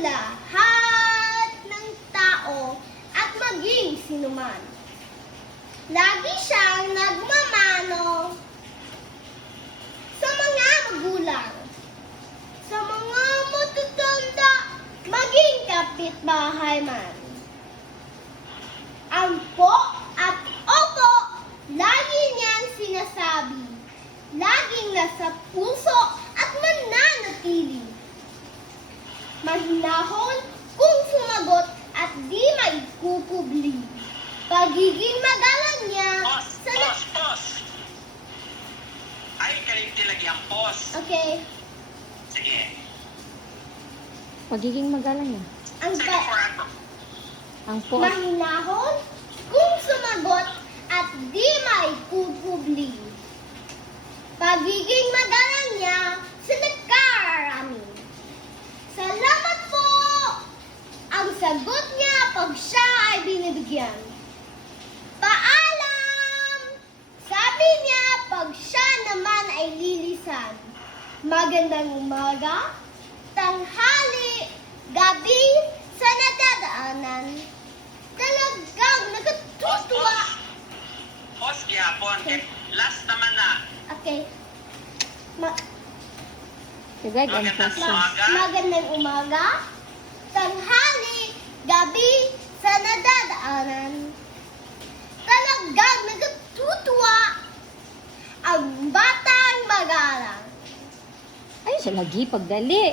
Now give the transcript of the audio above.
lahat ng tao at maging sinuman. Lagi siyang nagmamano sa mga magulang, sa mga matutanda, maging kapitbahay man. Ang po at opo, lagi niyang sinasabi, laging nasa puso at mananatili. Mahinahon kung sumagot at di maikukubli. Pagiging magalang niya Pause. Ay, kalimti lagi ang pause. Okay. Sige. Pagiging magalang niya. Ang Sige for ano? Ang pause. mahinahon kung sumagot at di maikukubli. Pagiging magalang niya sa nakararami. Salamat po! Ang sagot niya pag siya ay binibigyan. Paalam! Sabi niya pag siya naman ay lilisan. Magandang umaga, tanghali, gabi, sa nadadaanan. Talagang nagtutuwa. Pause gihapon. Okay. Last naman na. Okay. Sigay, ang Magandang question. umaga. Magandang umaga, tanghali, gabi, sa nadadaanan. Talagang nagtutuwa ang batang magalang. Ay, siya lagi pagdali.